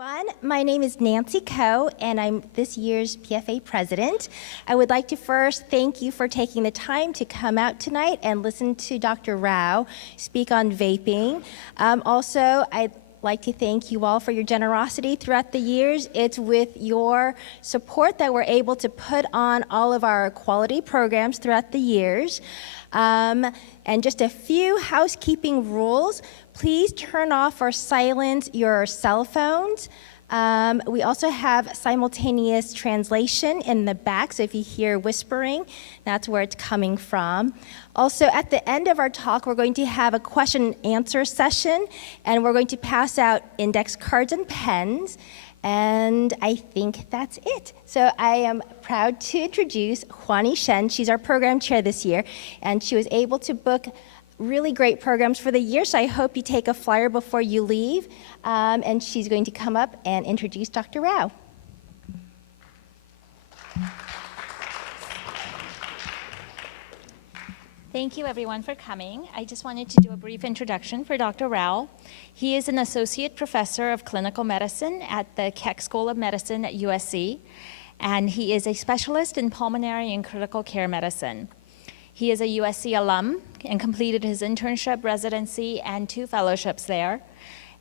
everyone. My name is Nancy Coe, and I'm this year's PFA president. I would like to first thank you for taking the time to come out tonight and listen to Dr. Rao speak on vaping. Also, I'd like to thank you all for your generosity throughout the years. It's with your support that we're able to put on all of our quality programs throughout the years. And just a few housekeeping rules. Please turn off or silence your cell phones. We also have simultaneous translation in the back, so if you hear whispering, that's where it's coming from. Also, at the end of our talk, we're going to have a question and answer session, and we're going to pass out index cards and pens, and I think that's it. So I am proud to introduce Huani Shen. She's our program chair this year, and she was able to book really great programs for the year, so I hope you take a flyer before you leave. And she's going to come up and introduce Dr. Rao. Thank you everyone for coming. I just wanted to do a brief introduction for Dr. Rao. He is an associate professor of clinical medicine at the Keck School of Medicine at USC, and he is a specialist in pulmonary and critical care medicine. He is a USC alum and completed his internship, residency, and 2 fellowships there.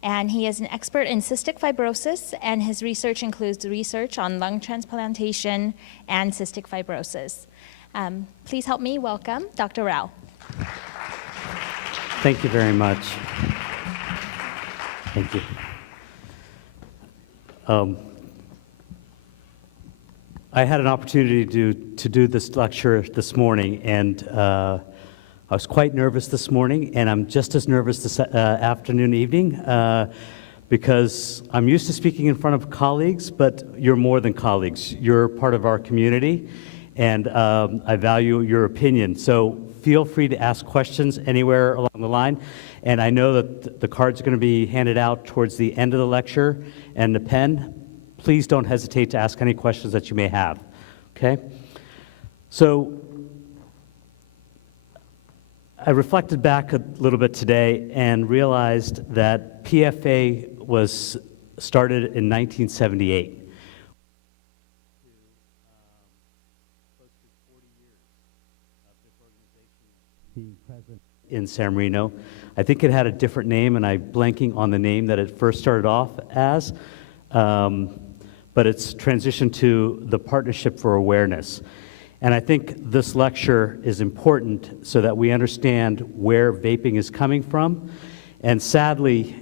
And he is an expert in cystic fibrosis, and his research includes research on lung transplantation and cystic fibrosis. Please help me welcome Dr. Rao. Thank you very much. Thank you. I had an opportunity to do this lecture this morning, and I was quite nervous this morning, and I'm just as nervous this afternoon, evening, because I'm used to speaking in front of colleagues, but you're more than colleagues. You're part of our community, and I value your opinion. So feel free to ask questions anywhere along the line, and I know that the cards are going to be handed out towards the end of the lecture, and the pen. Please don't hesitate to ask any questions that you may have, okay? So I reflected back a little bit today and realized that PFA was started in 1978. Being present in San Marino. I think it had a different name, and I'm blanking on the name that it first started off as. But it's transitioned to the Partnership for Awareness. And I think this lecture is important so that we understand where vaping is coming from. And sadly,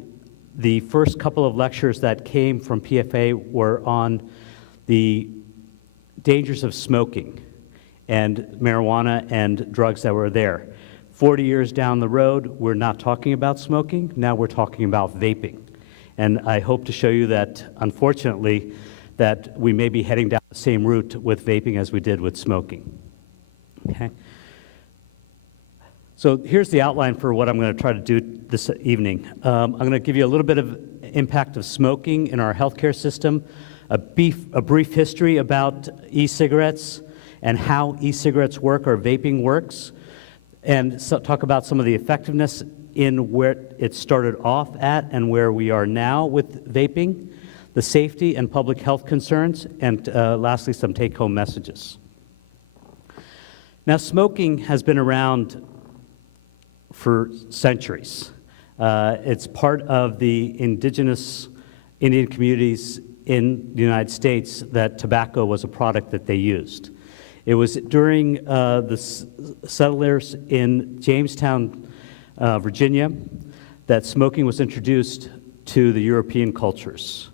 the first couple of lectures that came from PFA were on the dangers of smoking and marijuana and drugs that were there. 40 years down the road, we're not talking about smoking, now we're talking about vaping. And I hope to show you that, unfortunately, that we may be heading down the same route with vaping as we did with smoking. Okay? So here's the outline for what I'm going to try to do this evening. I'm going to give you a little bit of impact of smoking in our healthcare system, a brief history about e-cigarettes and how e-cigarettes work or vaping works, and so talk about some of the effectiveness in where it started off at and where we are now with vaping, the safety and public health concerns, and lastly, some take-home messages. Now, smoking has been around for centuries. It's part of the indigenous Indian communities in the United States that tobacco was a product that they used. It was during the settlers in Jamestown, Virginia, that smoking was introduced to the European cultures.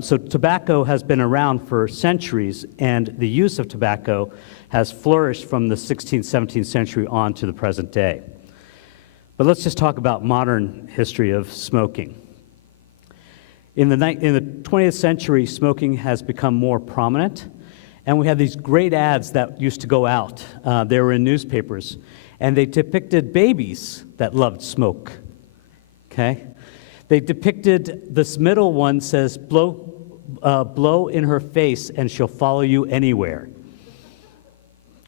So tobacco has been around for centuries, and the use of tobacco has flourished from the 16th, 17th century on to the present day. But let's just talk about modern history of smoking. In the 20th century, smoking has become more prominent, and we have these great ads that used to go out. They were in newspapers, and they depicted babies that loved smoke, okay? They depicted, this middle one says, blow in her face and she'll follow you anywhere.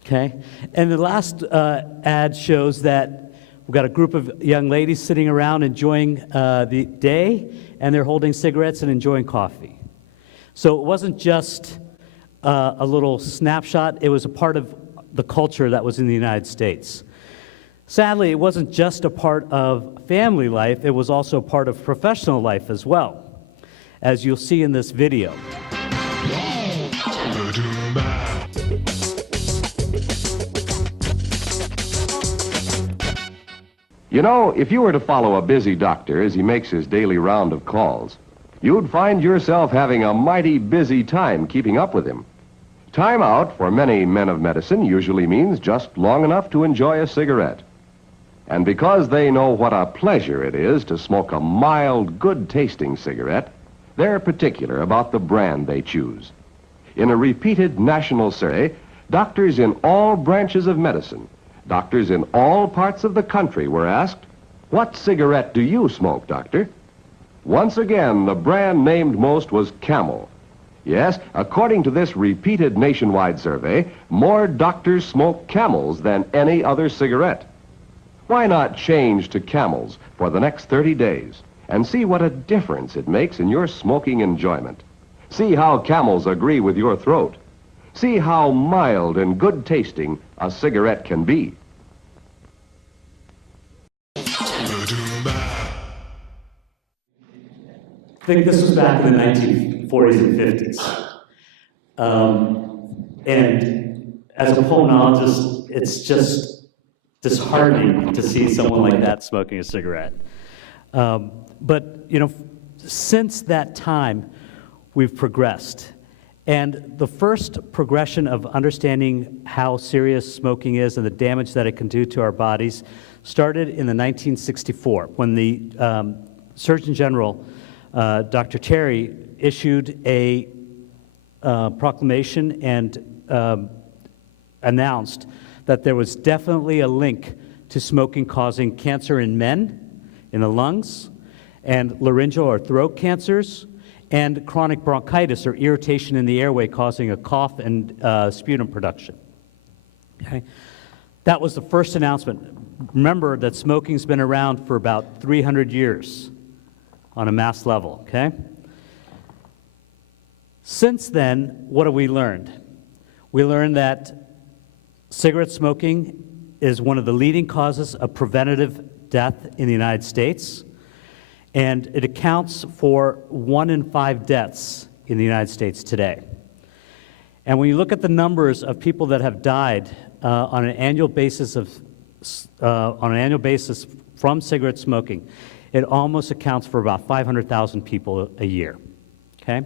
Okay? And the last ad shows that we've got a group of young ladies sitting around enjoying the day, and they're holding cigarettes and enjoying coffee. So it wasn't just a little snapshot, it was a part of the culture that was in the United States. Sadly, it wasn't just a part of family life, it was also a part of professional life as well, as you'll see in this video. You know, if you were to follow a busy doctor as he makes his daily round of calls, you'd find yourself having a mighty busy time keeping up with him. Time out for many men of medicine usually means just long enough to enjoy a cigarette. And because they know what a pleasure it is to smoke a mild, good-tasting cigarette, they're particular about the brand they choose. In a repeated national survey, doctors in all branches of medicine, doctors in all parts of the country were asked, "What cigarette do you smoke, doctor?" Once again, the brand named most was Camel. Yes, according to this repeated nationwide survey, more doctors smoke Camels than any other cigarette. Why not change to Camels for the next 30 days and see what a difference it makes in your smoking enjoyment? See how Camels agree with your throat. See how mild and good tasting a cigarette can be. I think this was back in the 1940s and 50s. And as a pulmonologist, it's just disheartening to see someone like that smoking a cigarette. But, you know, since that time, we've progressed. And the first progression of understanding how serious smoking is and the damage that it can do to our bodies started in the 1964 when the Surgeon General, Dr. Terry, issued a proclamation and announced that there was definitely a link to smoking causing cancer in men, in the lungs, and laryngeal or throat cancers, and chronic bronchitis or irritation in the airway causing a cough and sputum production. Okay? That was the first announcement. Remember that smoking's been around for about 300 years on a mass level, okay? Since then, what have we learned? We learned that cigarette smoking is one of the leading causes of preventative death in the United States, and it accounts for 1 in 5 deaths in the United States today. And when you look at the numbers of people that have died on an annual basis from cigarette smoking, it almost accounts for about 500,000 people a year, okay?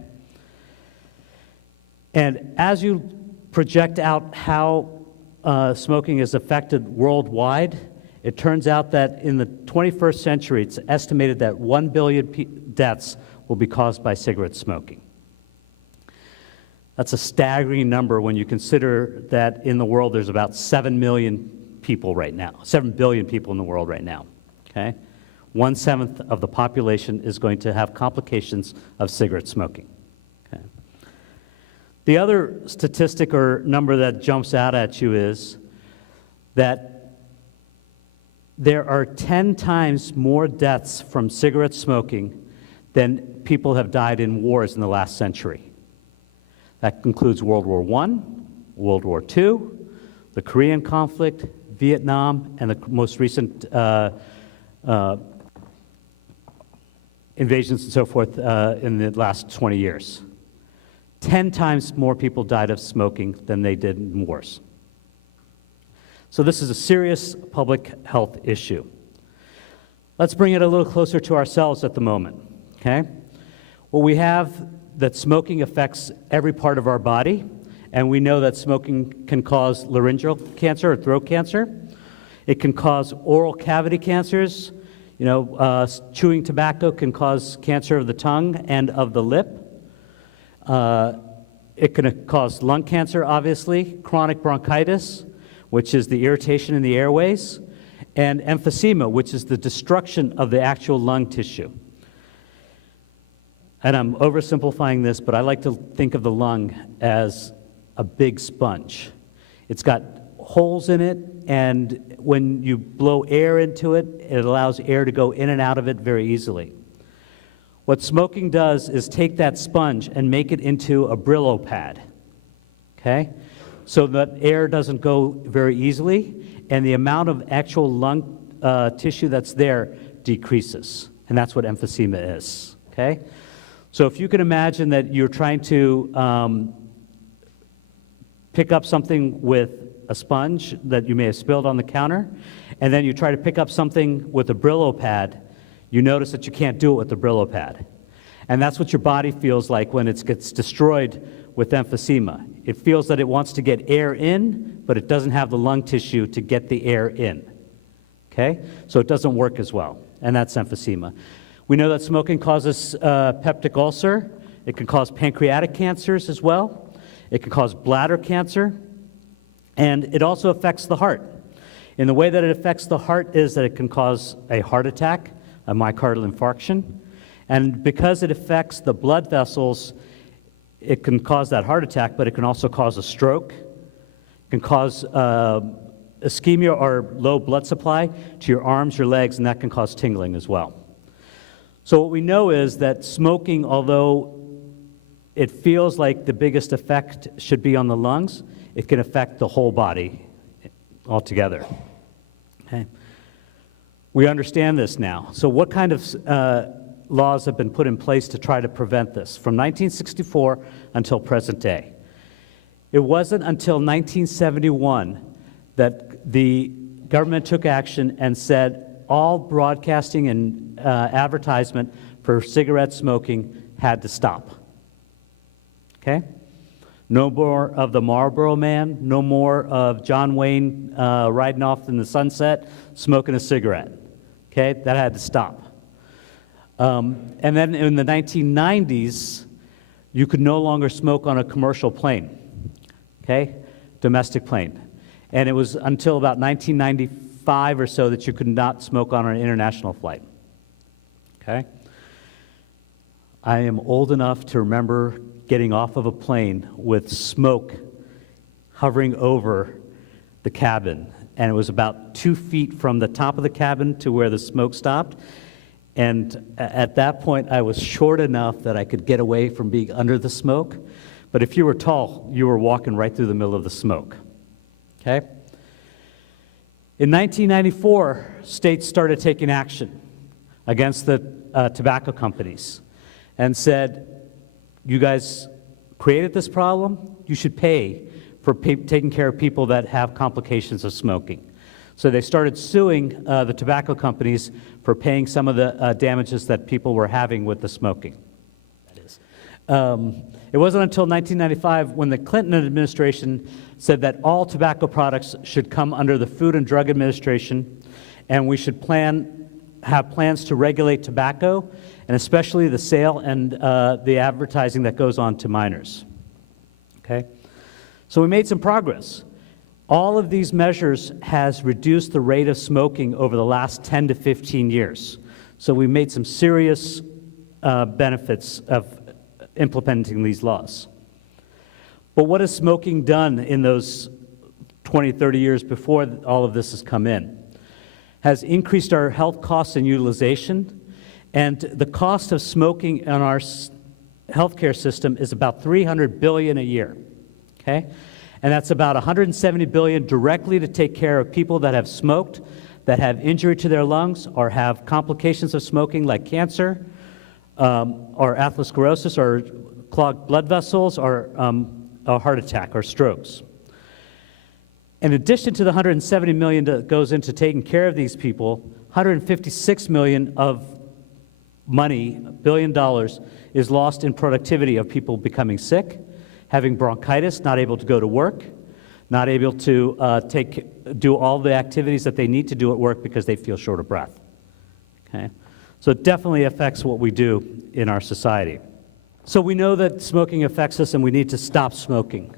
And as you project out how smoking is affected worldwide, it turns out that in the 21st century, it's estimated that 1 billion deaths will be caused by cigarette smoking. That's a staggering number when you consider that in the world there's about 7 million people right now, 7 billion people in the world right now, okay? 1/7 of the population is going to have complications of cigarette smoking. Okay. The other statistic or number that jumps out at you is that there are 10 times more deaths from cigarette smoking than people have died in wars in the last century. That includes World War I, World War II, the Korean conflict, Vietnam, and the most recent invasions and so forth in the last 20 years. 10 times more people died of smoking than they did in wars. So this is a serious public health issue. Let's bring it a little closer to ourselves at the moment, okay? Well, we have that smoking affects every part of our body, and we know that smoking can cause laryngeal cancer or throat cancer. It can cause oral cavity cancers. You know, chewing tobacco can cause cancer of the tongue and of the lip. It can cause lung cancer, obviously, chronic bronchitis, which is the irritation in the airways, and emphysema, which is the destruction of the actual lung tissue. And I'm oversimplifying this, but I like to think of the lung as a big sponge. It's got holes in it, and when you blow air into it, it allows air to go in and out of it very easily. What smoking does is take that sponge and make it into a Brillo pad, okay? So that air doesn't go very easily, and the amount of actual lung tissue that's there decreases, and that's what emphysema is, okay? So if you can imagine that you're trying to pick up something with a sponge that you may have spilled on the counter, and then you try to pick up something with a Brillo pad, you notice that you can't do it with the Brillo pad. And that's what your body feels like when it gets destroyed with emphysema. It feels that it wants to get air in, but it doesn't have the lung tissue to get the air in. Okay? So it doesn't work as well, and that's emphysema. We know that smoking causes peptic ulcer. It can cause pancreatic cancers as well. It can cause bladder cancer, and it also affects the heart. And the way that it affects the heart is that it can cause a heart attack, a myocardial infarction, and because it affects the blood vessels, it can cause that heart attack, but it can also cause a stroke. It can cause ischemia or low blood supply to your arms, your legs, and that can cause tingling as well. So what we know is that smoking, although it feels like the biggest effect should be on the lungs, it can affect the whole body altogether. Okay. We understand this now. So what kind of laws have been put in place to try to prevent this from 1964 until present day? It wasn't until 1971 that the government took action and said all broadcasting and advertisement for cigarette smoking had to stop. Okay? No more of the Marlboro Man, no more of John Wayne riding off in the sunset smoking a cigarette. Okay? That had to stop. And then in the 1990s, you could no longer smoke on a commercial plane, okay? Domestic plane. And it was until about 1995 or so that you could not smoke on an international flight, okay? I am old enough to remember getting off of a plane with smoke hovering over the cabin, and it was about 2 feet from the top of the cabin to where the smoke stopped. And at that point, I was short enough that I could get away from being under the smoke. But if you were tall, you were walking right through the middle of the smoke. Okay? In 1994, states started taking action against the tobacco companies and said, you guys created this problem, you should pay for taking care of people that have complications of smoking. So they started suing the tobacco companies for paying some of the damages that people were having with the smoking. That is. It wasn't until 1995 when the Clinton administration said that all tobacco products should come under the Food and Drug Administration, and we should have plans to regulate tobacco, and especially the sale and the advertising that goes on to minors. Okay? So we made some progress. All of these measures has reduced the rate of smoking over the last 10 to 15 years. So we made some serious benefits of implementing these laws. But what has smoking done in those 20, 30 years before all of this has come in? Has increased our health costs and utilization, and the cost of smoking in our healthcare system is about $300 billion a year, okay? And that's about $170 billion directly to take care of people that have smoked, that have injury to their lungs, or have complications of smoking like cancer, or atherosclerosis, or clogged blood vessels, or a heart attack, or strokes. In addition to the $170 million that goes into taking care of these people, $156 million of money, $1 billion, is lost in productivity of people becoming sick, having bronchitis, not able to go to work, not able to do all the activities that they need to do at work because they feel short of breath. Okay? So it definitely affects what we do in our society. So we know that smoking affects us and we need to stop smoking.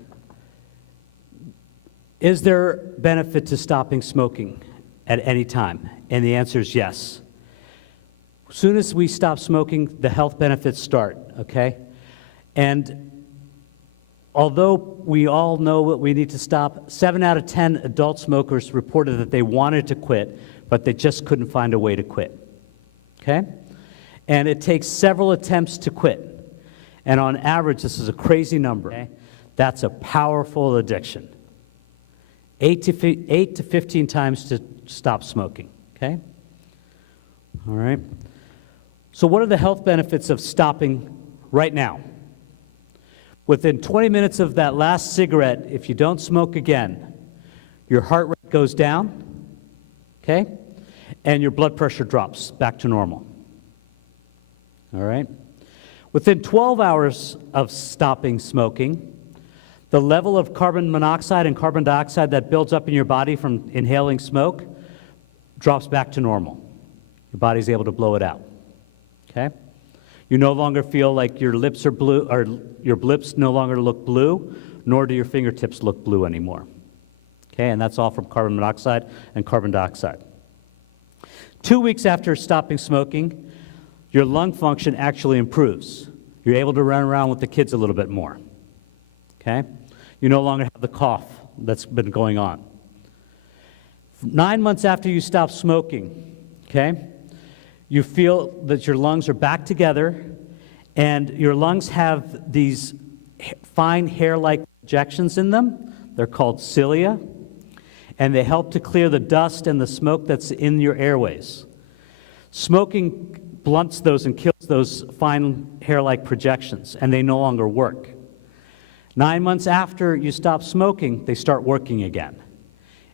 Is there benefit to stopping smoking at any time? And the answer is yes. As soon as we stop smoking, the health benefits start, okay? And although we all know what we need to stop, 7 out of 10 adult smokers reported that they wanted to quit, but they just couldn't find a way to quit, okay? And it takes several attempts to quit. And on average, this is a crazy number. Okay? That's a powerful addiction. 8 to 15 times to stop smoking, okay? All right. So what are the health benefits of stopping right now? Within 20 minutes of that last cigarette, if you don't smoke again, your heart rate goes down, okay? And your blood pressure drops back to normal. All right? Within 12 hours of stopping smoking, the level of carbon monoxide and carbon dioxide that builds up in your body from inhaling smoke drops back to normal. Your body's able to blow it out. Okay? You no longer feel like your lips are blue, or your lips no longer look blue, nor do your fingertips look blue anymore. Okay? And that's all from carbon monoxide and carbon dioxide. 2 weeks after stopping smoking, your lung function actually improves. You're able to run around with the kids a little bit more. Okay? You no longer have the cough that's been going on. 9 months after you stop smoking, okay, you feel that your lungs are back together, and your lungs have these fine hair-like projections in them. They're called cilia, and they help to clear the dust and the smoke that's in your airways. Smoking blunts those and kills those fine hair-like projections, and they no longer work. 9 months after you stop smoking, they start working again.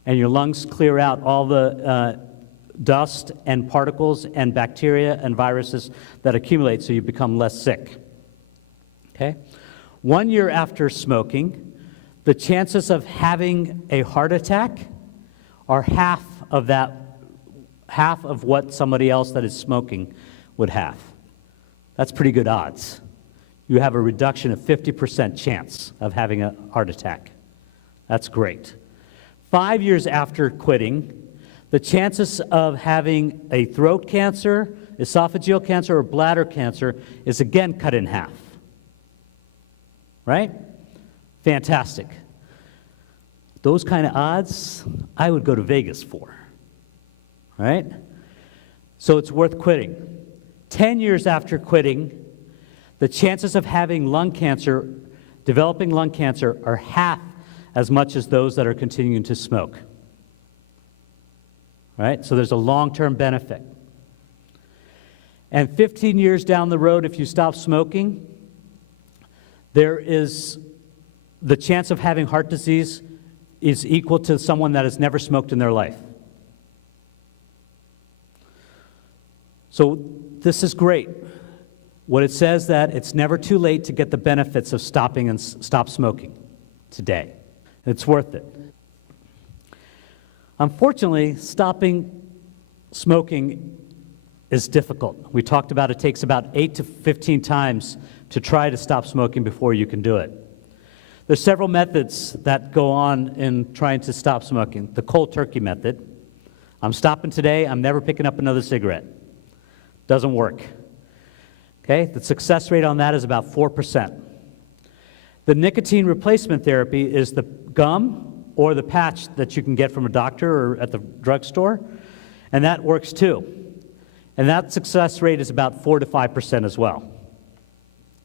And your lungs clear out all the dust and particles and bacteria and viruses that accumulate, so you become less sick. Okay? 1 year after smoking, the chances of having a heart attack are half of what somebody else that is smoking would have. That's pretty good odds. You have a reduction of 50% chance of having a heart attack. That's great. 5 years after quitting, the chances of having a throat cancer, esophageal cancer, or bladder cancer is again cut in half. Right? Fantastic. Those kind of odds, I would go to Vegas for. Right? So it's worth quitting. 10 years after quitting, the chances of having lung cancer, developing lung cancer, are half as much as those that are continuing to smoke. Right? So there's a long-term benefit. And 15 years down the road, if you stop smoking, there is the chance of having heart disease is equal to someone that has never smoked in their life. So this is great. What it says that it's never too late to get the benefits of stopping and stop smoking today. It's worth it. Unfortunately, stopping smoking is difficult. We talked about it takes about 8 to 15 times to try to stop smoking before you can do it. There's several methods that go on in trying to stop smoking. The cold turkey method. I'm stopping today, I'm never picking up another cigarette. Doesn't work. Okay, the success rate on that is about 4%. The nicotine replacement therapy is the gum or the patch that you can get from a doctor or at the drugstore, and that works too. And that success rate is about 4 to 5% as well.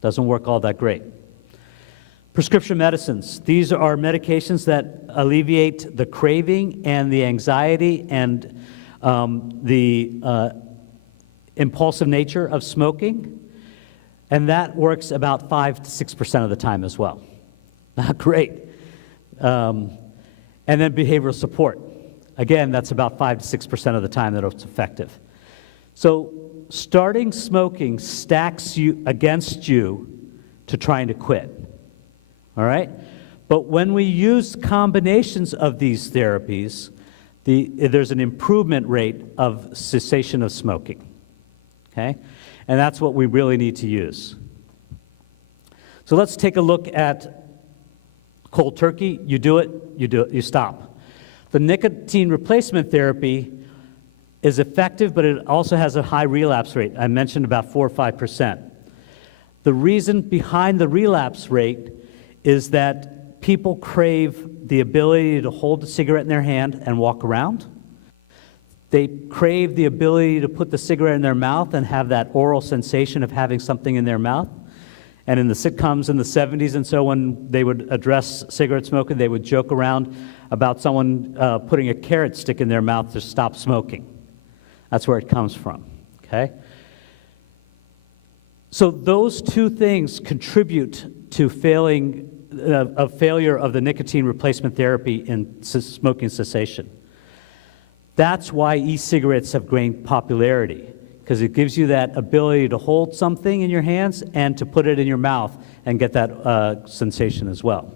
Doesn't work all that great. Prescription medicines. These are medications that alleviate the craving and the anxiety and the impulsive nature of smoking. And that works about 5 to 6% of the time as well. Not great. And then behavioral support. Again, that's about 5 to 6% of the time that it's effective. So starting smoking stacks you against you to trying to quit. All right? But when we use combinations of these therapies, there's an improvement rate of cessation of smoking. Okay? And that's what we really need to use. So let's take a look at cold turkey. You do it, you stop. The nicotine replacement therapy is effective, but it also has a high relapse rate. I mentioned about 4 or 5%. The reason behind the relapse rate is that people crave the ability to hold a cigarette in their hand and walk around. They crave the ability to put the cigarette in their mouth and have that oral sensation of having something in their mouth. And in the sitcoms in the 70s and so, when they would address cigarette smoking, they would joke around about someone putting a carrot stick in their mouth to stop smoking. That's where it comes from, okay? So those two things contribute to failure of the nicotine replacement therapy in smoking cessation. That's why e-cigarettes have gained popularity, because it gives you that ability to hold something in your hands and to put it in your mouth and get that sensation as well.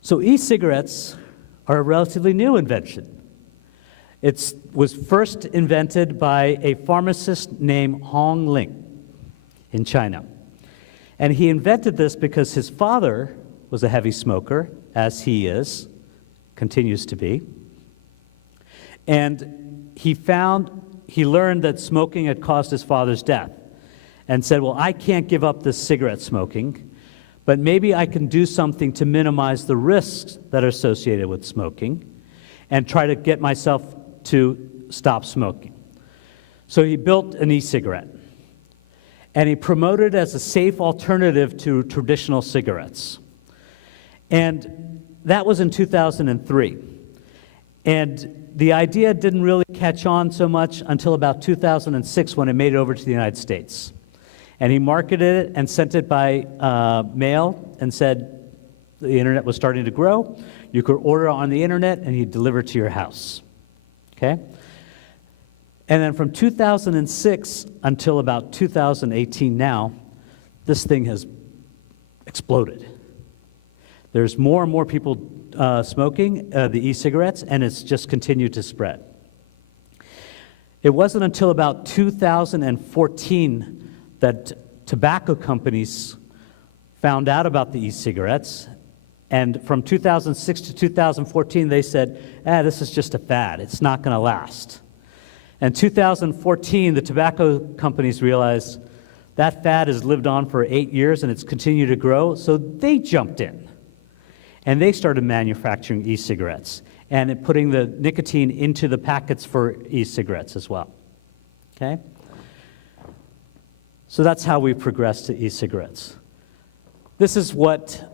So e-cigarettes are a relatively new invention. It was first invented by a pharmacist named Hong Ling in China. And he invented this because his father was a heavy smoker, as he is, continues to be. And he learned that smoking had caused his father's death and said, well, I can't give up this cigarette smoking, but maybe I can do something to minimize the risks that are associated with smoking and try to get myself to stop smoking. So he built an e-cigarette, and he promoted it as a safe alternative to traditional cigarettes. And that was in 2003. And the idea didn't really catch on so much until about 2006, when it made it over to the United States. And he marketed it and sent it by mail and said the internet was starting to grow. You could order on the internet, and he'd deliver it to your house. Okay? And then from 2006 until about 2018 now, this thing has exploded. There's more and more people smoking the e-cigarettes, and it's just continued to spread. It wasn't until about 2014 that tobacco companies found out about the e-cigarettes, and from 2006 to 2014 they said, this is just a fad, it's not going to last. In 2014, the tobacco companies realized that fad has lived on for 8 years and it's continued to grow, so they jumped in. And they started manufacturing e-cigarettes and putting the nicotine into the packets for e-cigarettes as well. Okay? So that's how we progressed to e-cigarettes. This is what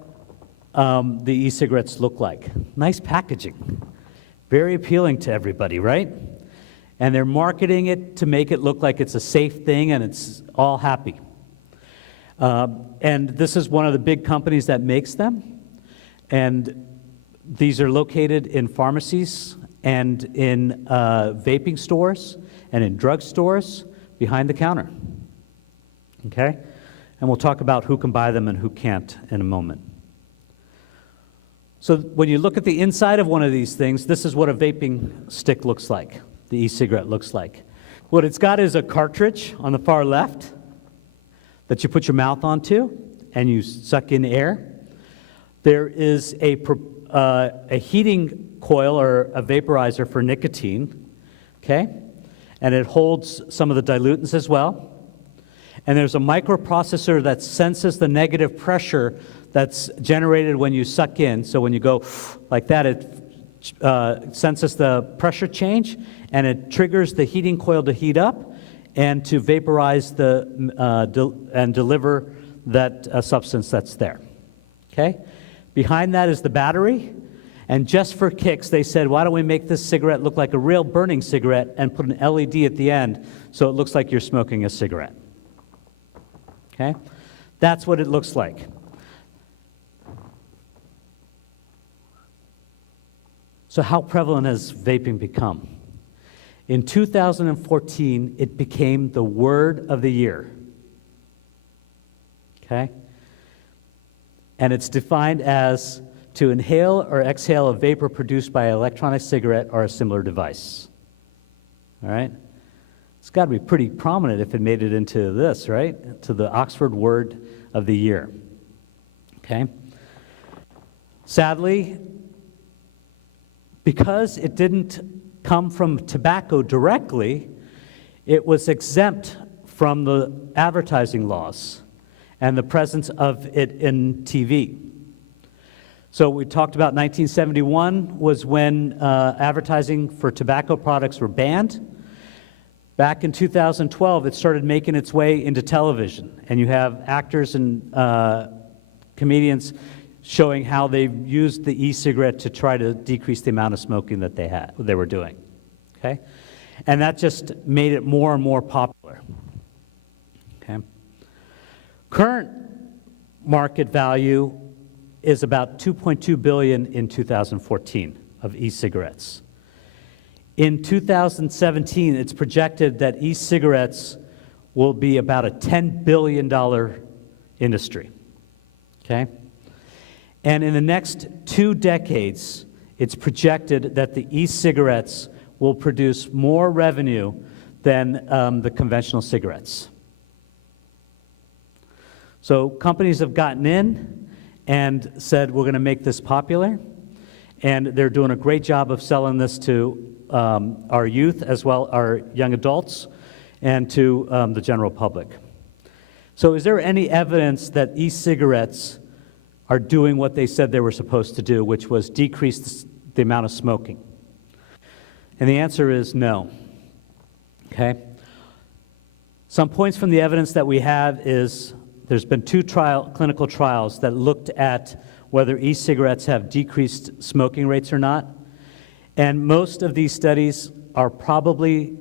the e-cigarettes look like. Nice packaging. Very appealing to everybody, right? And they're marketing it to make it look like it's a safe thing and it's all happy. And this is one of the big companies that makes them. And these are located in pharmacies and in vaping stores and in drugstores behind the counter. Okay? And we'll talk about who can buy them and who can't in a moment. So when you look at the inside of one of these things, this is what a vaping stick looks like, the e-cigarette looks like. What it's got is a cartridge on the far left that you put your mouth onto and you suck in air. There is a heating coil or a vaporizer for nicotine, okay? And it holds some of the dilutants as well. And there's a microprocessor that senses the negative pressure that's generated when you suck in. So when you go like that, it senses the pressure change, and it triggers the heating coil to heat up and to vaporize and deliver that substance that's there. Okay? Behind that is the battery, and just for kicks, they said, why don't we make this cigarette look like a real burning cigarette and put an LED at the end so it looks like you're smoking a cigarette. Okay? That's what it looks like. So how prevalent has vaping become? In 2014, it became the word of the year. Okay? And it's defined as to inhale or exhale a vapor produced by an electronic cigarette or a similar device. All right? It's got to be pretty prominent if it made it into this, right? To the Oxford Word of the Year. Okay? Sadly, because it didn't come from tobacco directly, it was exempt from the advertising laws and the presence of it in TV. So we talked about 1971 was when advertising for tobacco products were banned. Back in 2012, it started making its way into television, and you have actors and comedians showing how they've used the e-cigarette to try to decrease the amount of smoking that they were doing. Okay, and that just made it more and more popular. Okay, current market value is about $2.2 billion in 2014 of e-cigarettes. In 2017, it's projected that e-cigarettes will be about a $10 billion industry, okay? And in the next 2 decades, it's projected that the e-cigarettes will produce more revenue than the conventional cigarettes. So companies have gotten in and said, we're going to make this popular, and they're doing a great job of selling this to our youth, as well our young adults, and to the general public. So is there any evidence that e-cigarettes are doing what they said they were supposed to do, which was decrease the amount of smoking? And the answer is no. Okay? Some points from the evidence that we have is there's been 2 clinical trials that looked at whether e-cigarettes have decreased smoking rates or not. And most of these studies are probably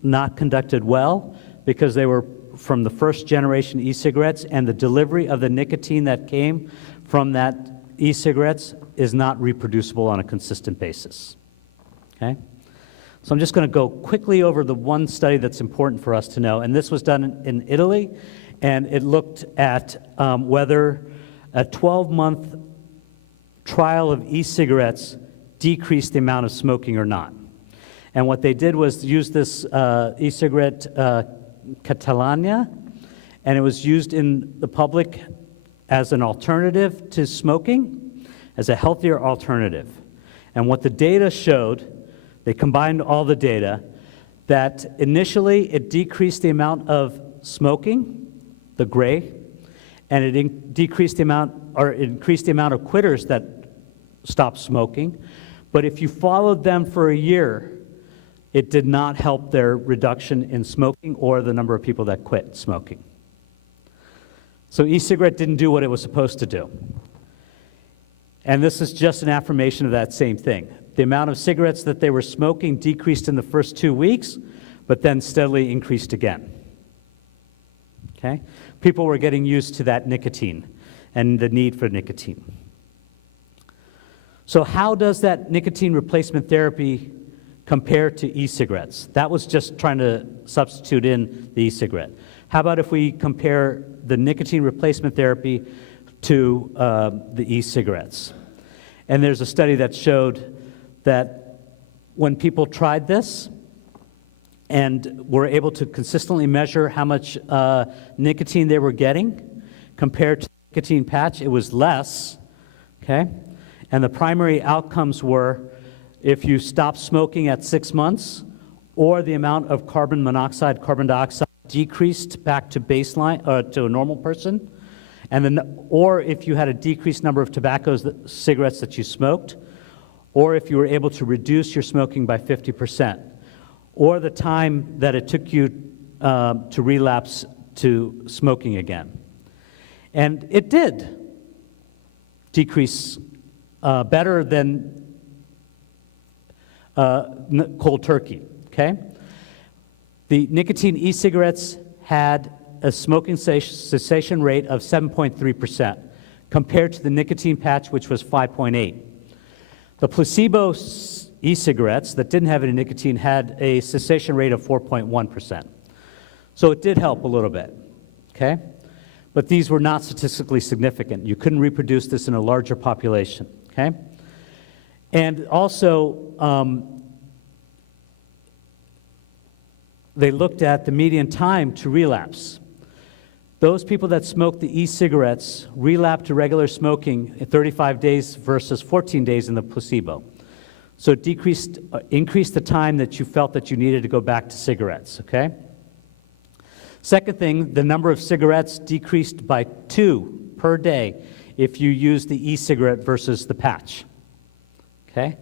not conducted well because they were from the first generation e-cigarettes, and the delivery of the nicotine that came from that e-cigarettes is not reproducible on a consistent basis. Okay? So I'm just going to go quickly over the one study that's important for us to know, and this was done in Italy, and it looked at whether a 12-month trial of e-cigarettes decreased the amount of smoking or not. And what they did was use this e-cigarette Catalania, and it was used in the public as an alternative to smoking, as a healthier alternative. And what the data showed, they combined all the data, that initially it decreased the amount of smoking, the gray, and it decreased the amount, or increased the amount of quitters that stopped smoking. But if you followed them for a year, it did not help their reduction in smoking or the number of people that quit smoking. So e-cigarette didn't do what it was supposed to do. And this is just an affirmation of that same thing. The amount of cigarettes that they were smoking decreased in the first 2 weeks, but then steadily increased again. Okay? People were getting used to that nicotine and the need for nicotine. So how does that nicotine replacement therapy compare to e-cigarettes? That was just trying to substitute in the e-cigarette. How about if we compare the nicotine replacement therapy to the e-cigarettes? And there's a study that showed that when people tried this and were able to consistently measure how much nicotine they were getting compared to the nicotine patch, it was less, okay? And the primary outcomes were if you stopped smoking at 6 months, or the amount of carbon monoxide, carbon dioxide decreased back to baseline, to a normal person, and then, or if you had a decreased number of cigarettes that you smoked, or if you were able to reduce your smoking by 50%, or the time that it took you to relapse to smoking again. And it did decrease better than cold turkey, okay? The nicotine e-cigarettes had a smoking cessation rate of 7.3% compared to the nicotine patch, which was 5.8. The placebo e-cigarettes that didn't have any nicotine had a cessation rate of 4.1%. So it did help a little bit, okay? But these were not statistically significant. You couldn't reproduce this in a larger population, okay? And also, they looked at the median time to relapse. Those people that smoked the e-cigarettes relapsed to regular smoking in 35 days versus 14 days in the placebo. So it increased the time that you felt that you needed to go back to cigarettes, okay? Second thing, the number of cigarettes decreased by 2 per day if you use the e-cigarette versus the patch. Okay?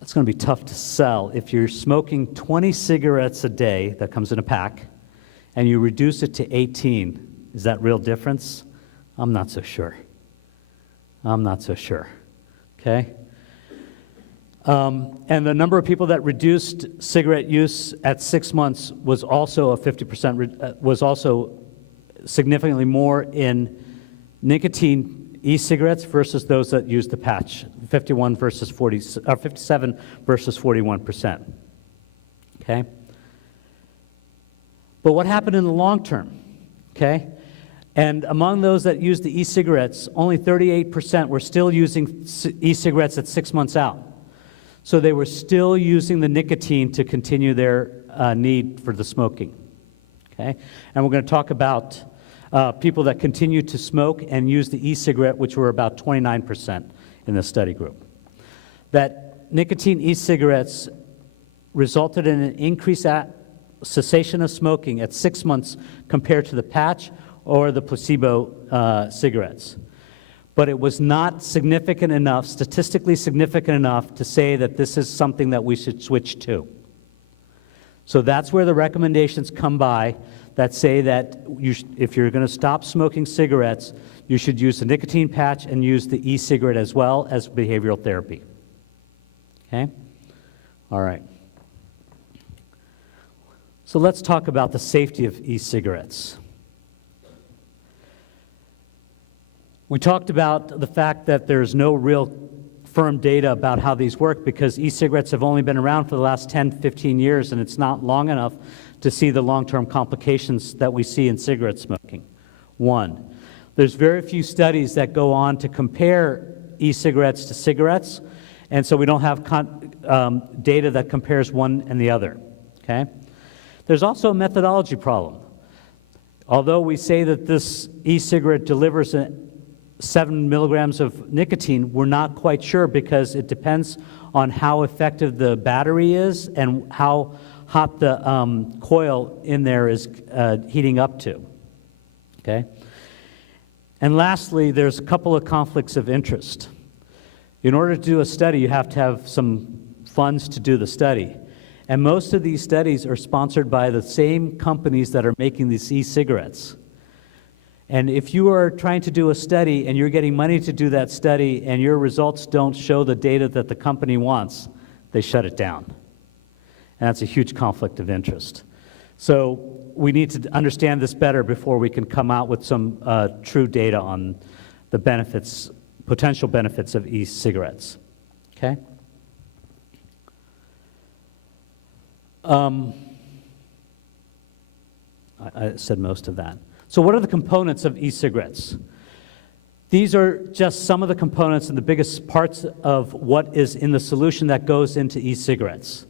It's going to be tough to sell. If you're smoking 20 cigarettes a day, that comes in a pack, and you reduce it to 18, is that real difference? I'm not so sure. I'm not so sure. Okay? And the number of people that reduced cigarette use at 6 months was also a 50%, was also significantly more in nicotine e-cigarettes versus those that used the patch, 57 versus 41%. Okay? But what happened in the long term? Okay? And among those that used the e-cigarettes, only 38% were still using e-cigarettes at 6 months out. So they were still using the nicotine to continue their need for the smoking. Okay? And we're going to talk about people that continue to smoke and use the e-cigarette, which were about 29% in the study group. That nicotine e-cigarettes resulted in an increased cessation of smoking at 6 months compared to the patch or the placebo cigarettes. But it was not significant enough, statistically significant enough, to say that this is something that we should switch to. So that's where the recommendations come by that say that if you're going to stop smoking cigarettes, you should use the nicotine patch and use the e-cigarette as well as behavioral therapy. Okay? All right. So let's talk about the safety of e-cigarettes. We talked about the fact that there's no real firm data about how these work because e-cigarettes have only been around for the last 10, 15 years, and it's not long enough to see the long-term complications that we see in cigarette smoking. One, there's very few studies that go on to compare e-cigarettes to cigarettes, and so we don't have data that compares one and the other. Okay? There's also a methodology problem. Although we say that this e-cigarette delivers 7 milligrams of nicotine, we're not quite sure because it depends on how effective the battery is and how hot the coil in there is heating up to. Okay? And lastly, there's a couple of conflicts of interest. In order to do a study, you have to have some funds to do the study. And most of these studies are sponsored by the same companies that are making these e-cigarettes. And if you are trying to do a study and you're getting money to do that study and your results don't show the data that the company wants, they shut it down. And that's a huge conflict of interest. So we need to understand this better before we can come out with some true data on the benefits, potential benefits of e-cigarettes. Okay? I said most of that. So what are the components of e-cigarettes? These are just some of the components and the biggest parts of what is in the solution that goes into e-cigarettes.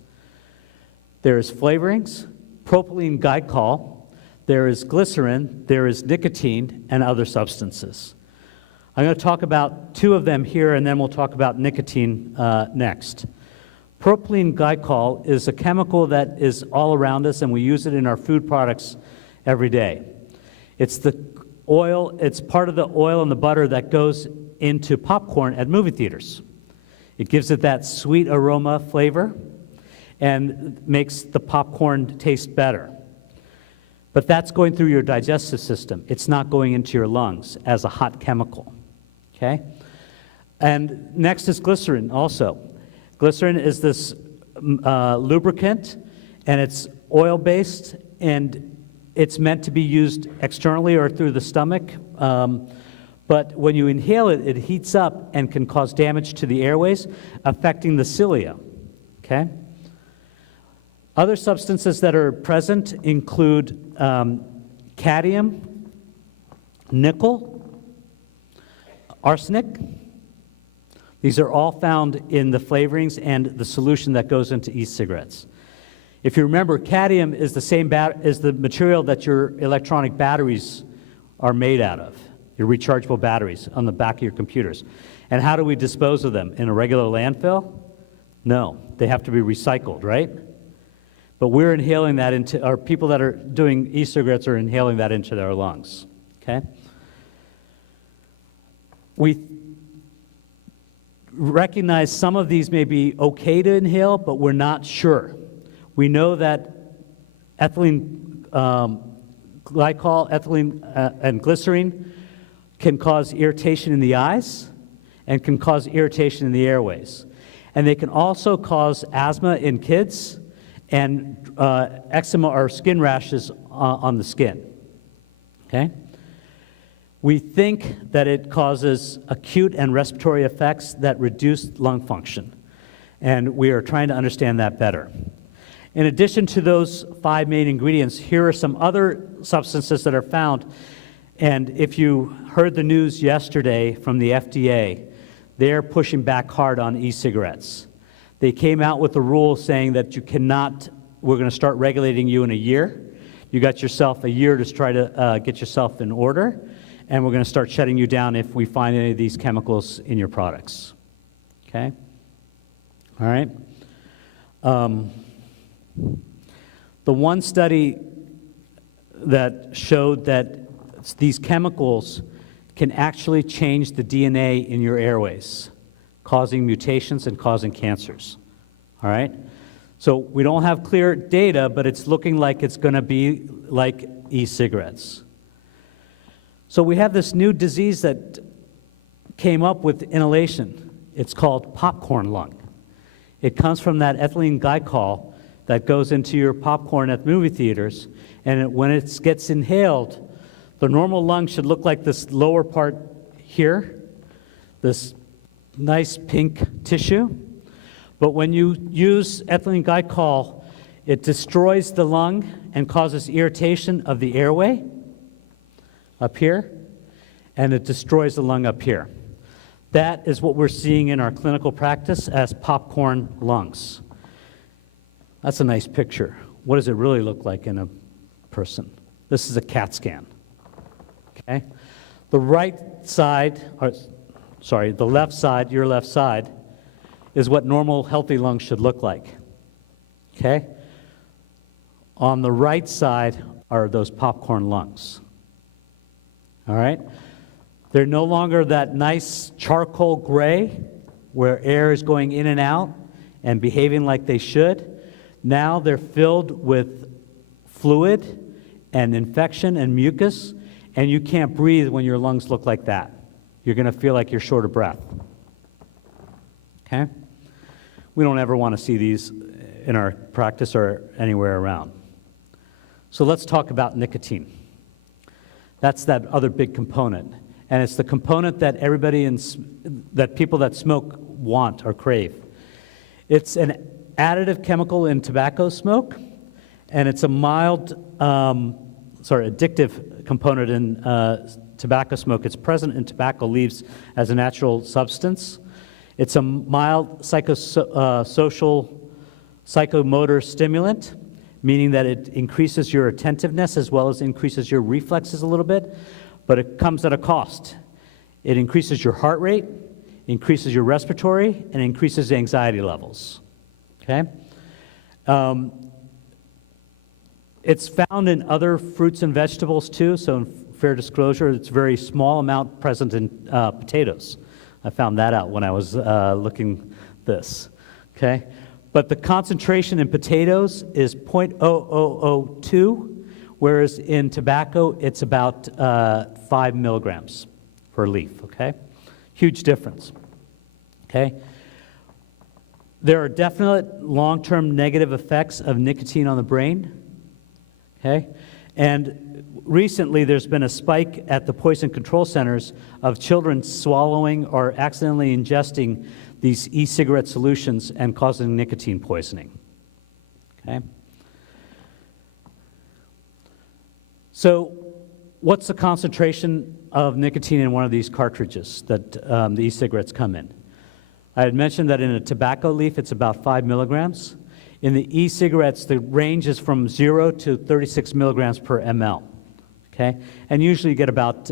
There is flavorings, propylene glycol, there is glycerin, there is nicotine, and other substances. I'm going to talk about two of them here, and then we'll talk about nicotine next. Propylene glycol is a chemical that is all around us, and we use it in our food products every day. It's the oil, it's part of the oil and the butter that goes into popcorn at movie theaters. It gives it that sweet aroma flavor and makes the popcorn taste better. But that's going through your digestive system. It's not going into your lungs as a hot chemical. Okay? And next is glycerin also. Glycerin is this lubricant, and it's oil-based, and it's meant to be used externally or through the stomach, but when you inhale it, it heats up and can cause damage to the airways, affecting the cilia. Okay? Other substances that are present include cadmium, nickel, arsenic. These are all found in the flavorings and the solution that goes into e-cigarettes. If you remember, cadmium is the same is the material that your electronic batteries are made out of, your rechargeable batteries on the back of your computers. And how do we dispose of them? In a regular landfill? No, they have to be recycled, right? But we're inhaling that into, or people that are doing e-cigarettes are inhaling that into their lungs, okay? We recognize some of these may be okay to inhale, but we're not sure. We know that ethylene glycol, ethylene, and glycerine can cause irritation in the eyes and can cause irritation in the airways. And they can also cause asthma in kids and eczema or skin rashes on the skin. Okay? We think that it causes acute and respiratory effects that reduce lung function, and we are trying to understand that better. In addition to those 5 main ingredients, here are some other substances that are found, and if you heard the news yesterday from the FDA, they're pushing back hard on e-cigarettes. They came out with a rule saying that you cannot, we're going to start regulating you in a year. You got yourself a year to try to get yourself in order, and we're going to start shutting you down if we find any of these chemicals in your products. Okay? All right? The one study that showed that these chemicals can actually change the DNA in your airways, causing mutations and causing cancers. All right? So we don't have clear data, but it's looking like it's going to be like e-cigarettes. So we have this new disease that came up with inhalation. It's called popcorn lung. It comes from that ethylene glycol that goes into your popcorn at movie theaters, and when it gets inhaled, the normal lung should look like this lower part here, this nice pink tissue. But when you use ethylene glycol, it destroys the lung and causes irritation of the airway up here, and it destroys the lung up here. That is what we're seeing in our clinical practice as popcorn lungs. That's a nice picture. What does it really look like in a person? This is a CAT scan. Okay? The right side, or sorry, the left side, your left side, is what normal healthy lungs should look like. Okay? On the right side are those popcorn lungs. All right? They're no longer that nice charcoal gray where air is going in and out and behaving like they should. Now they're filled with fluid and infection and mucus, and you can't breathe when your lungs look like that. You're going to feel like you're short of breath. Okay? We don't ever want to see these in our practice or anywhere around. So let's talk about nicotine. That's that other big component. And it's the component that that people that smoke want or crave. It's an additive chemical in tobacco smoke, and it's a mild, addictive component in tobacco smoke. It's present in tobacco leaves as a natural substance. It's a mild psychomotor stimulant, meaning that it increases your attentiveness as well as increases your reflexes a little bit, but it comes at a cost. It increases your heart rate, increases your respiratory, and increases anxiety levels. Okay? It's found in other fruits and vegetables too, so in fair disclosure, it's a very small amount present in potatoes. I found that out when I was looking this. Okay? But the concentration in potatoes is 0.0002, whereas in tobacco, it's about 5 milligrams per leaf, okay? Huge difference, okay? There are definite long-term negative effects of nicotine on the brain, okay? And recently, there's been a spike at the poison control centers of children swallowing or accidentally ingesting these e-cigarette solutions and causing nicotine poisoning, okay? So what's the concentration of nicotine in one of these cartridges that the e-cigarettes come in? I had mentioned that in a tobacco leaf, it's about 5 milligrams. In the e-cigarettes, the range is from 0 to 36 milligrams per ml, okay? And usually you get about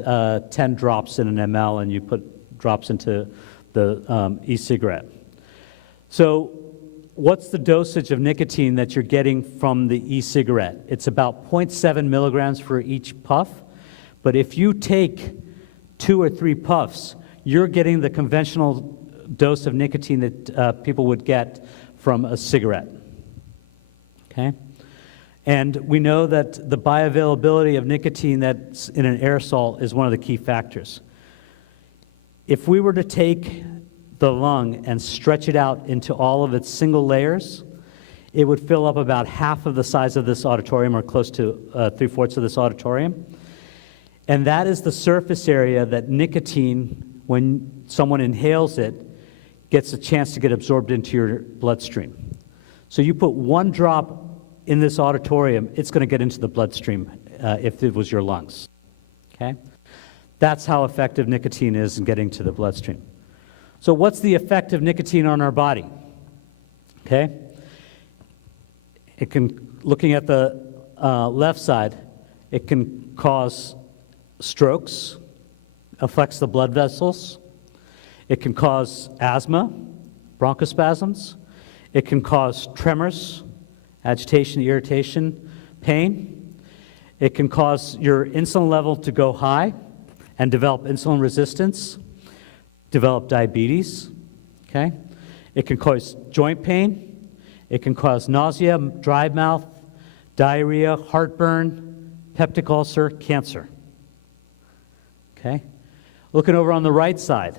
10 drops in an ml, and you put drops into the e-cigarette. So what's the dosage of nicotine that you're getting from the e-cigarette? It's about 0.7 milligrams for each puff, but if you take 2 or 3 puffs, you're getting the conventional dose of nicotine that people would get from a cigarette. Okay? And we know that the bioavailability of nicotine that's in an aerosol is one of the key factors. If we were to take the lung and stretch it out into all of its single layers, it would fill up about half of the size of this auditorium, or close to 3/4 of this auditorium. And that is the surface area that nicotine, when someone inhales it, gets a chance to get absorbed into your bloodstream. So you put one drop in this auditorium, it's going to get into the bloodstream if it was your lungs. Okay? That's how effective nicotine is in getting to the bloodstream. So what's the effect of nicotine on our body? Okay? It can, looking at the left side, it can cause strokes, affects the blood vessels. It can cause asthma, bronchospasms. It can cause tremors, agitation, irritation, pain. It can cause your insulin level to go high and develop insulin resistance, develop diabetes, okay? It can cause joint pain. It can cause nausea, dry mouth, diarrhea, heartburn, peptic ulcer, cancer, okay? Looking over on the right side,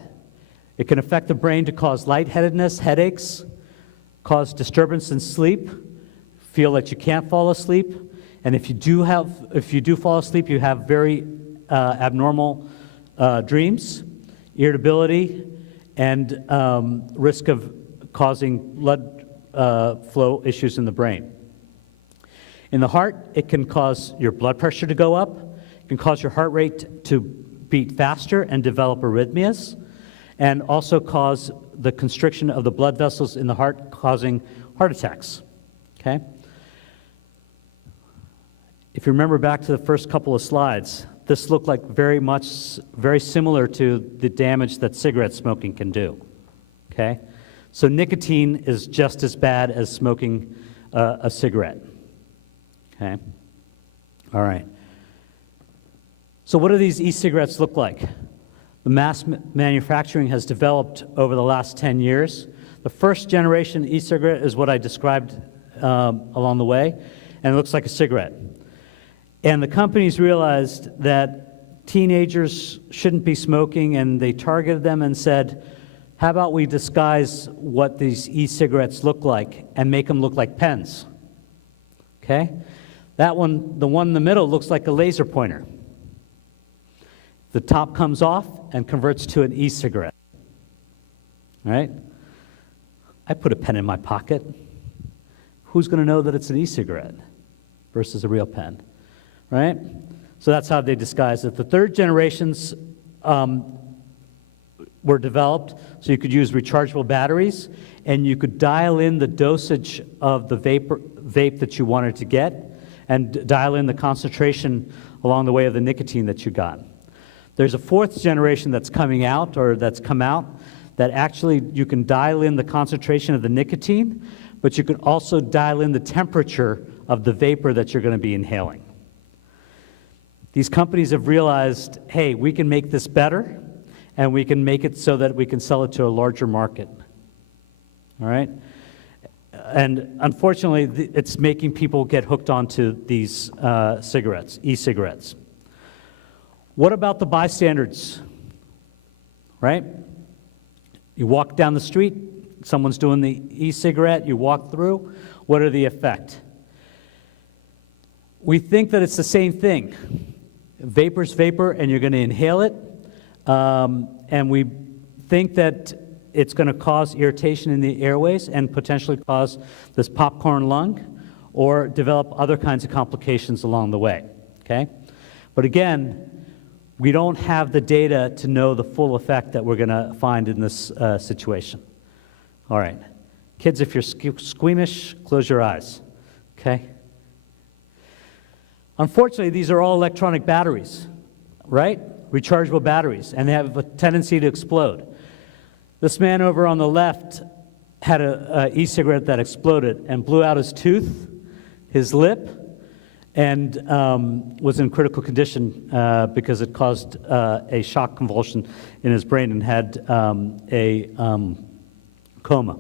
it can affect the brain to cause lightheadedness, headaches, cause disturbance in sleep, feel that you can't fall asleep, and if you do fall asleep, you have very abnormal dreams, irritability, and risk of causing blood flow issues in the brain. In the heart, it can cause your blood pressure to go up, it can cause your heart rate to beat faster and develop arrhythmias, and also cause the constriction of the blood vessels in the heart, causing heart attacks. Okay? If you remember back to the first couple of slides, this looked like very similar to the damage that cigarette smoking can do. Okay? So nicotine is just as bad as smoking a cigarette. Okay? All right. So what do these e-cigarettes look like? The mass manufacturing has developed over the last 10 years. The first generation e-cigarette is what I described along the way, and it looks like a cigarette. And the companies realized that teenagers shouldn't be smoking, and they targeted them and said, how about we disguise what these e-cigarettes look like and make them look like pens? Okay? That one, the one in the middle, looks like a laser pointer. The top comes off and converts to an e-cigarette. All right? I put a pen in my pocket. Who's going to know that it's an e-cigarette versus a real pen? Right? So that's how they disguise it. The third generations were developed so you could use rechargeable batteries, and you could dial in the dosage of the vape that you wanted to get, and dial in the concentration along the way of the nicotine that you got. There's a fourth generation that's coming out, or that's come out, that actually you can dial in the concentration of the nicotine, but you can also dial in the temperature of the vapor that you're going to be inhaling. These companies have realized, hey, we can make this better, and we can make it so that we can sell it to a larger market. All right? And unfortunately, it's making people get hooked onto these cigarettes, e-cigarettes. What about the bystanders? Right? You walk down the street, someone's doing the e-cigarette, you walk through, what are the effect? We think that it's the same thing. Vapor's vapor, and you're going to inhale it, and we think that it's going to cause irritation in the airways and potentially cause this popcorn lung or develop other kinds of complications along the way. Okay? But again, we don't have the data to know the full effect that we're going to find in this situation. All right. Kids, if you're squeamish, close your eyes. Okay? Unfortunately, these are all electronic batteries, right? Rechargeable batteries, and they have a tendency to explode. This man over on the left had an e-cigarette that exploded and blew out his tooth, his lip, and was in critical condition because it caused a shock convulsion in his brain and had a coma.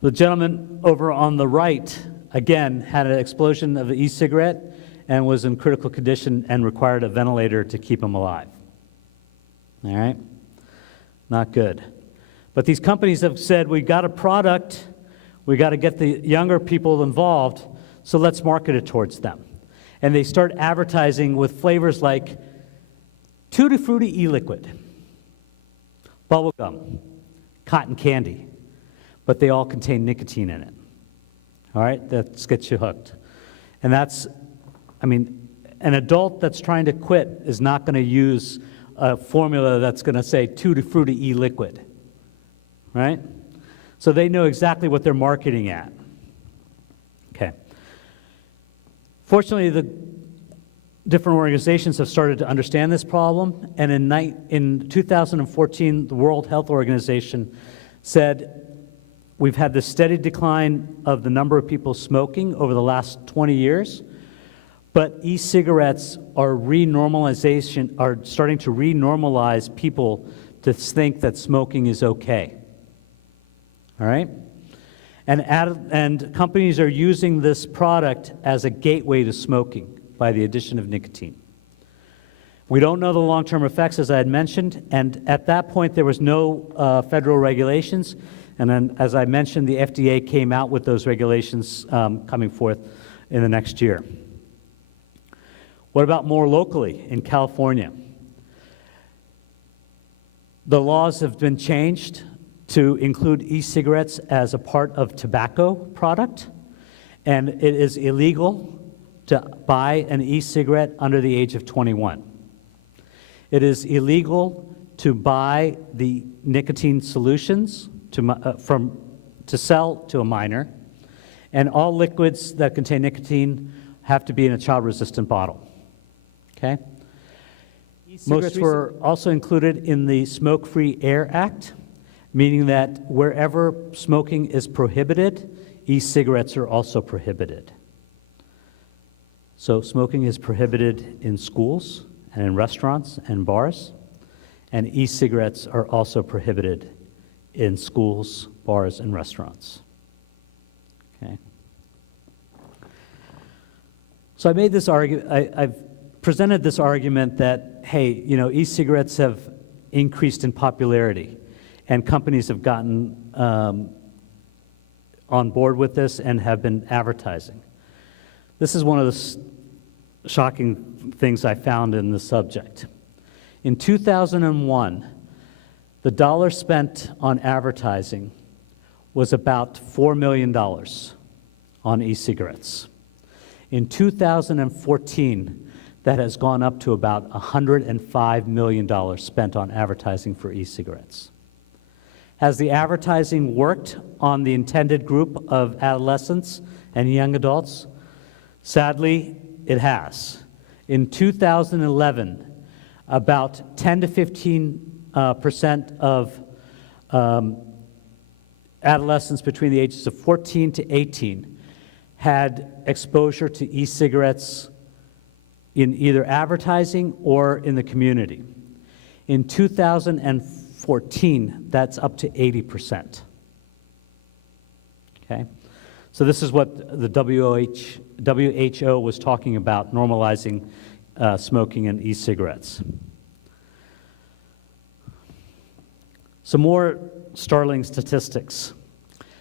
The gentleman over on the right, again, had an explosion of an e-cigarette and was in critical condition and required a ventilator to keep him alive. All right? Not good. But these companies have said, we got a product, we got to get the younger people involved, so let's market it towards them. And they start advertising with flavors like Tutti Frutti e-liquid, bubblegum, cotton candy, but they all contain nicotine in it. All right, that gets you hooked. And that's, I mean, an adult that's trying to quit is not going to use a formula that's going to say Tutti Frutti e-liquid, right? So they know exactly what they're marketing at. Okay. Fortunately, the different organizations have started to understand this problem, and in 2014, the World Health Organization said, we've had this steady decline of the number of people smoking over the last 20 years, but e-cigarettes are starting to renormalize people to think that smoking is okay. All right? And companies are using this product as a gateway to smoking by the addition of nicotine. We don't know the long-term effects, as I had mentioned, and at that point there was no federal regulations, and then, as I mentioned, the FDA came out with those regulations coming forth in the next year. What about more locally in California? The laws have been changed to include e-cigarettes as a part of tobacco product, and it is illegal to buy an e-cigarette under the age of 21. It is illegal to buy the nicotine solutions to sell to a minor, and all liquids that contain nicotine have to be in a child-resistant bottle. Okay? Most were also included in the Smoke-Free Air Act, meaning that wherever smoking is prohibited, e-cigarettes are also prohibited. So smoking is prohibited in schools and in restaurants and bars, and e-cigarettes are also prohibited in schools, bars, and restaurants. Okay. So I made this argument, I've presented this argument that, hey, you know, e-cigarettes have increased in popularity, and companies have gotten on board with this and have been advertising. This is one of the shocking things I found in the subject. In 2001, the dollar spent on advertising was about $4 million on e-cigarettes. In 2014, that has gone up to about $105 million spent on advertising for e-cigarettes. Has the advertising worked on the intended group of adolescents and young adults? Sadly, it has. In 2011, about 10 to 15% of adolescents between the ages of 14 to 18 had exposure to e-cigarettes in either advertising or in the community. In 2014, that's up to 80%. Okay? So this is what the WHO was talking about, normalizing smoking and e-cigarettes. Some more startling statistics.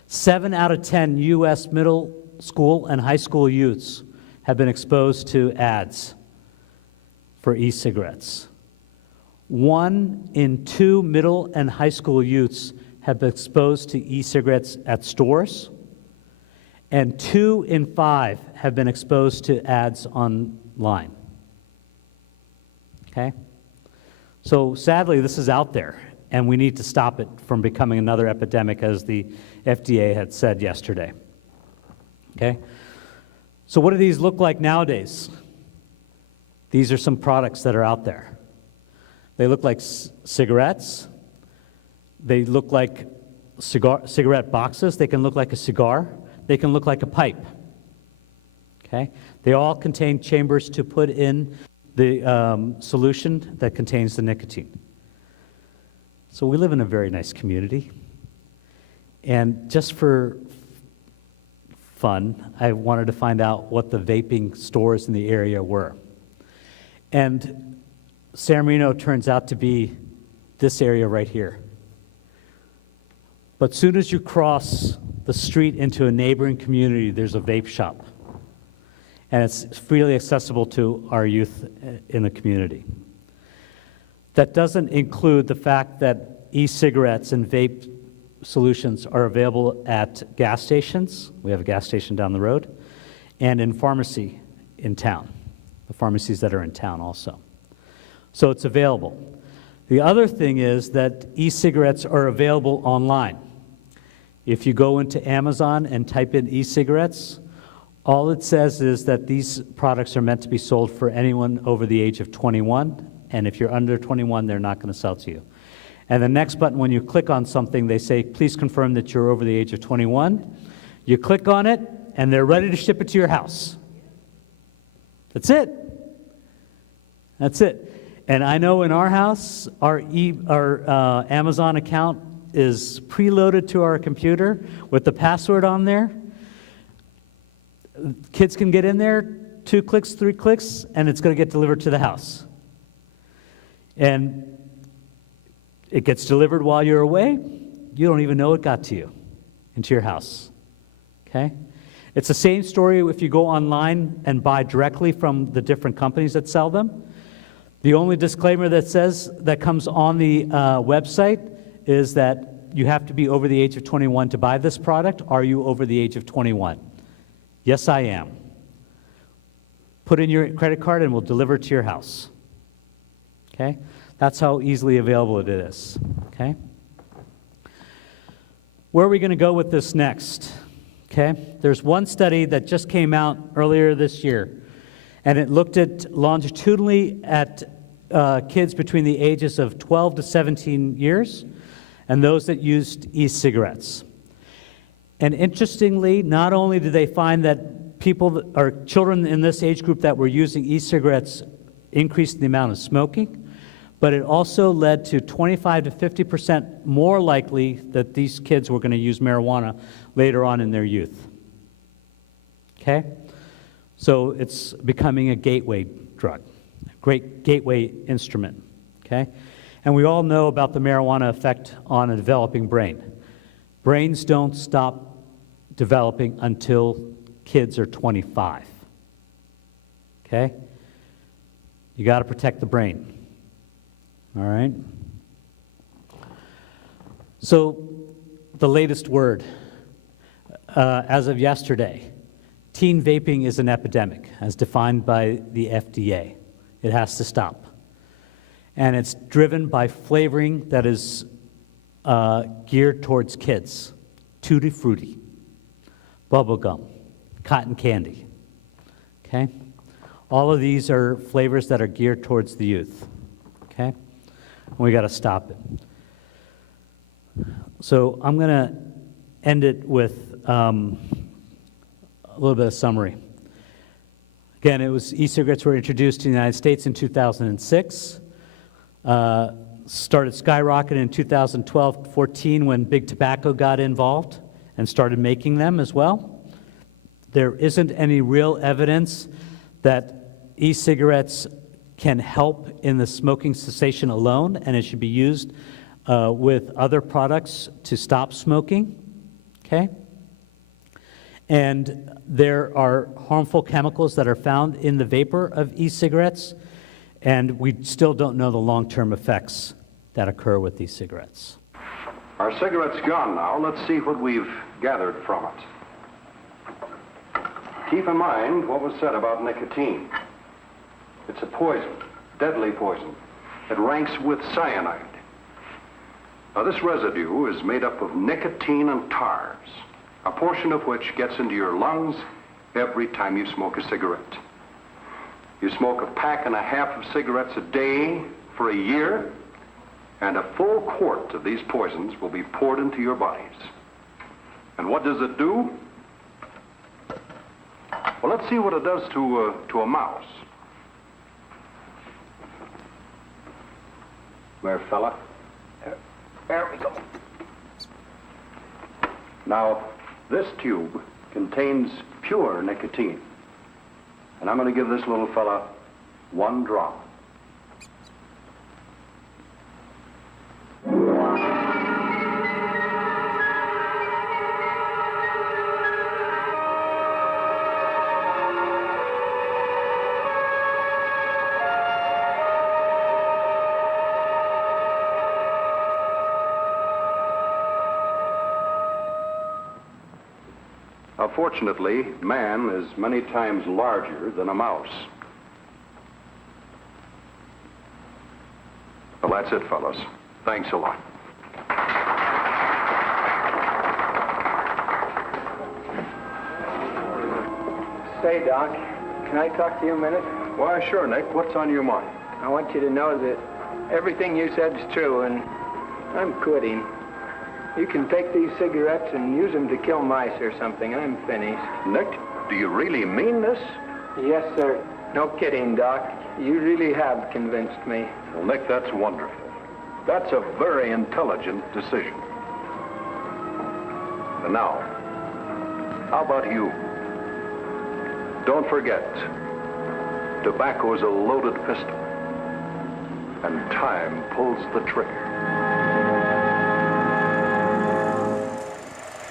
7 out of 10 U.S. middle school and high school youths have been exposed to ads for e-cigarettes. 1 in 2 middle and high school youths have been exposed to e-cigarettes at stores, and 2 in 5 have been exposed to ads online. Okay? So sadly, this is out there, and we need to stop it from becoming another epidemic, as the FDA had said yesterday. Okay? So what do these look like nowadays? These are some products that are out there. They look like cigarettes. They look like cigarette boxes. They can look like a cigar. They can look like a pipe. Okay? They all contain chambers to put in the solution that contains the nicotine. So we live in a very nice community. And just for fun, I wanted to find out what the vaping stores in the area were. And San Marino turns out to be this area right here. But soon as you cross the street into a neighboring community, there's a vape shop. And it's freely accessible to our youth in the community. That doesn't include the fact that e-cigarettes and vape solutions are available at gas stations. We have a gas station down the road, and in pharmacy in town, the pharmacies that are in town also. So it's available. The other thing is that e-cigarettes are available online. If you go into Amazon and type in e-cigarettes, all it says is that these products are meant to be sold for anyone over the age of 21, and if you're under 21, they're not going to sell to you. And the next button, when you click on something, they say, please confirm that you're over the age of 21. You click on it, and they're ready to ship it to your house. That's it. That's it. And I know in our house, our Amazon account is preloaded to our computer with the password on there. Kids can get in there, 2 clicks, 3 clicks, and it's going to get delivered to the house. And it gets delivered while you're away. You don't even know it got to you, into your house. Okay? It's the same story if you go online and buy directly from the different companies that sell them. The only disclaimer that comes on the website is that you have to be over the age of 21 to buy this product. Are you over the age of 21? Yes, I am. Put in your credit card and we'll deliver it to your house. Okay? That's how easily available it is. Okay? Where are we going to go with this next? Okay? There's one study that just came out earlier this year, and it looked at longitudinally at kids between the ages of 12 to 17 years and those that used e-cigarettes. And interestingly, not only did they find that children in this age group that were using e-cigarettes increased the amount of smoking, but it also led to 25 to 50% more likely that these kids were going to use marijuana later on in their youth. Okay? So it's becoming a gateway drug, a great gateway instrument. Okay? And we all know about the marijuana effect on a developing brain. Brains don't stop developing until kids are 25. Okay? You got to protect the brain. All right? So, the latest word. As of yesterday, teen vaping is an epidemic, as defined by the FDA. It has to stop. And it's driven by flavoring that is geared towards kids. Tutti Frutti, bubblegum, cotton candy. Okay? All of these are flavors that are geared towards the youth. Okay? And we got to stop it. So I'm going to end it with a little bit of summary. Again, it was e-cigarettes were introduced in the United States in 2006. Started skyrocketing in 2012-14 when Big Tobacco got involved and started making them as well. There isn't any real evidence that e-cigarettes can help in the smoking cessation alone, and it should be used with other products to stop smoking. Okay? And there are harmful chemicals that are found in the vapor of e-cigarettes, and we still don't know the long-term effects that occur with these cigarettes. Our cigarette's gone now. Let's see what we've gathered from it. Keep in mind what was said about nicotine. It's a poison, deadly poison. It ranks with cyanide. Now, this residue is made up of nicotine and tars, a portion of which gets into your lungs every time you smoke a cigarette. You smoke a pack and a half of cigarettes a day for a year, and a full quart of these poisons will be poured into your bodies. And what does it do? Well, let's see what it does to a mouse. There, fella. There we go. Now, this tube contains pure nicotine. And I'm going to give this little fella 1 drop. Fortunately, man is many times larger than a mouse. Well, that's it, fellas. Thanks a lot. Say, Doc, can I talk to you a minute? Why, sure, Nick. What's on your mind? I want you to know that everything you said is true, and I'm quitting. You can take these cigarettes and use them to kill mice or something. I'm finished. Nick, do you really mean this? Yes, sir. No kidding, Doc. You really have convinced me. Well, Nick, that's wonderful. That's a very intelligent decision. And now, how about you? Don't forget, tobacco's a loaded pistol, and time pulls the trigger.